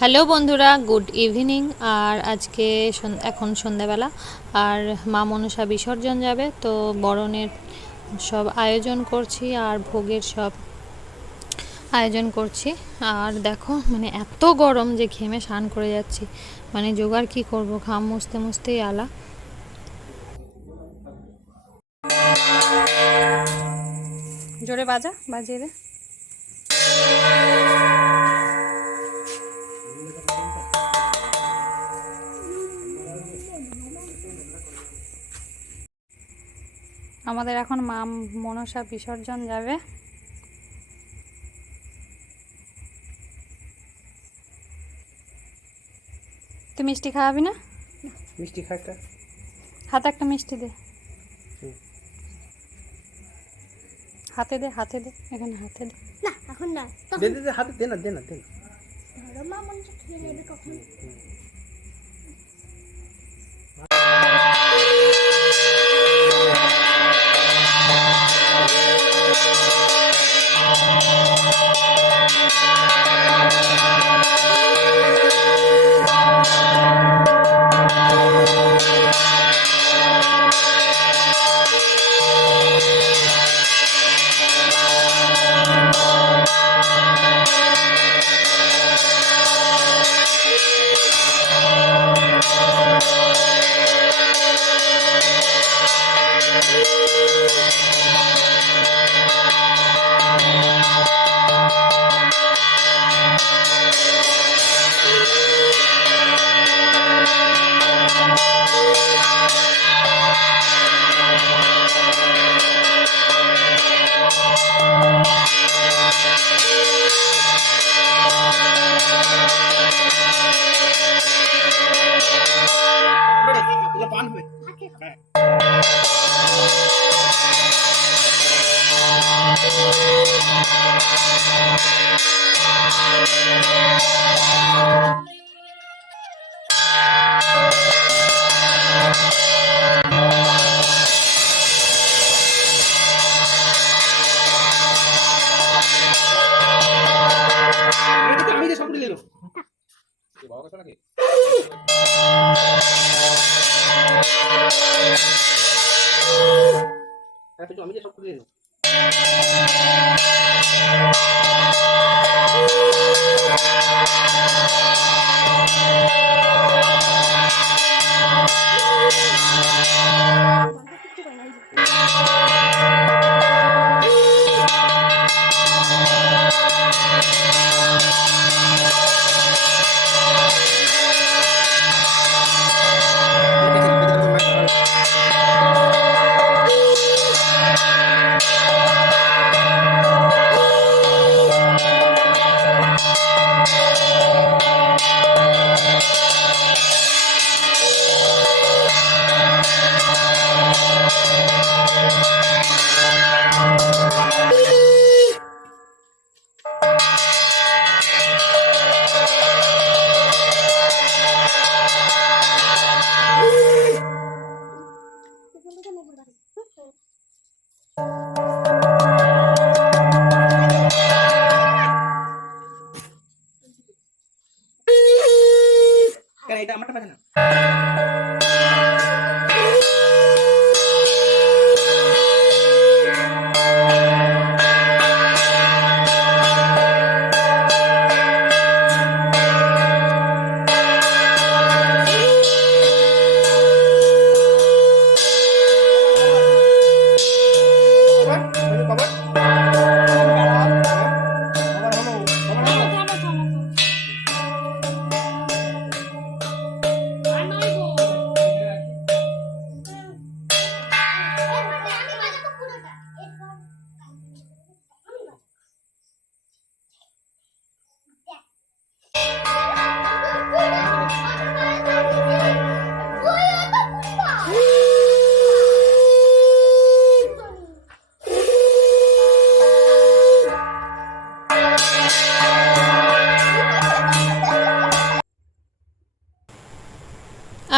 Hello বন্ধুরা, good evening. আর আজকে এখন সন্ধ্যাবেলা। আর মা মনসা বিসর্জন যাবে, তো বরণের সব আয়োজন করছি আর ভোগের সব আয়োজন করছি। আর দেখো মানে এত গরম যে ঘেমে স্নান করে যাচ্ছি। মানে জোগাড় কি করব, ঘাম মুছতে মুছতেই আলা। জোরে বাজা, বাজিয়ে দে। আমাদের এখন মা মনসা বিসর্জন যাবে। তুই মিষ্টি খাওয়াবি না? মিষ্টি খা একটা। হাতে একটা মিষ্টি দে। হাতে দে হাতে দে এখানে হাতে দে। না এখন না দে দে হাতে দে না দে না দে না। ধরো মা মনে হচ্ছে খেয়ে নেবে কখন। পান হবে হ্যাঁ আমি যে সব করে Thank you.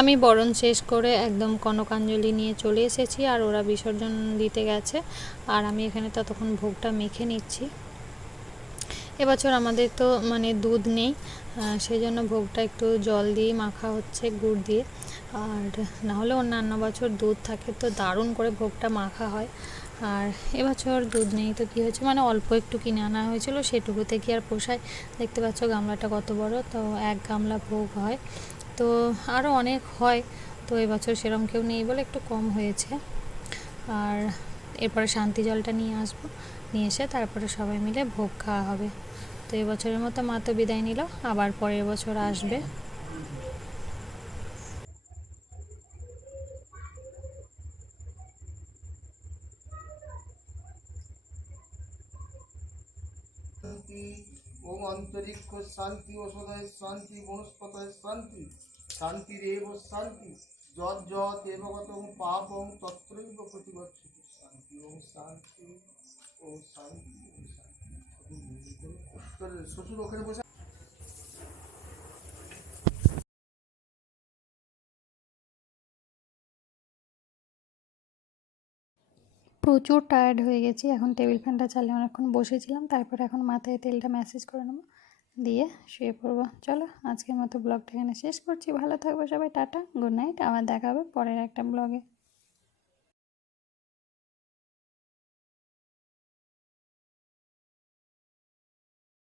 আমি বরণ শেষ করে একদম কনকাঞ্জলি নিয়ে চলে এসেছি আর ওরা বিসর্জন দিতে গেছে। আর আমি এখানে ততক্ষণ ভোগটা মেখে নিচ্ছি। এবছর আমাদের তো মানে দুধ নেই সেই জন্য ভোগটা একটু জল দিয়ে মাখা হচ্ছে, গুড় দিয়ে। আর না হলে অন্যান্য বছর দুধ থাকে তো দারুণ করে ভোগটা মাখা হয়। আর এবছর দুধ নেই তো কী হয়েছে? মানে অল্প একটু কিনে আনা হয়েছিল, সেটুকুতে কি আর পোষায়? দেখতে পাচ্ছ গামলাটা কত বড়, তো এক গামলা ভোগ হয়। তো আরও অনেক হয়, তো এবছর সেরম কেউ নেই বলে একটু কম হয়েছে। আর এরপরে শান্তি জলটা নিয়ে আসব, নিয়ে এসে তারপরে সবাই মিলে ভোগ খাওয়া হবে। তো এবছরের মতো মা তো বিদায় নিল, আবার পরের বছর আসবে। শান্তি ওম অন্তরিক্ষ শান্তি ওষুধয় শান্তি, বনস্পতয় শান্তি, শান্তিরেব শান্তি যত যত এবগত পাপ পাপং তত্রৈব প্রতিগচ্ছতি শান্তি, ওম শান্তি ওম শান্তি ওম শান্তি। শ্বশুর ওখানে বসে প্রচুর টায়ার্ড হয়ে গেছি। এখন টেবিল ফ্যানটা চালিয়ে অনেকক্ষণ বসেছিলাম, তারপর এখন মাথায় তেলটা ম্যাসেজ করে নেব, দিয়ে শুয়ে পড়ব। চলো, আজকের মতো ব্লগটা এখানে শেষ করছি। ভালো থাকব সবাই, টাটা গুড নাইট আবার দেখাবে পরের একটা ব্লগে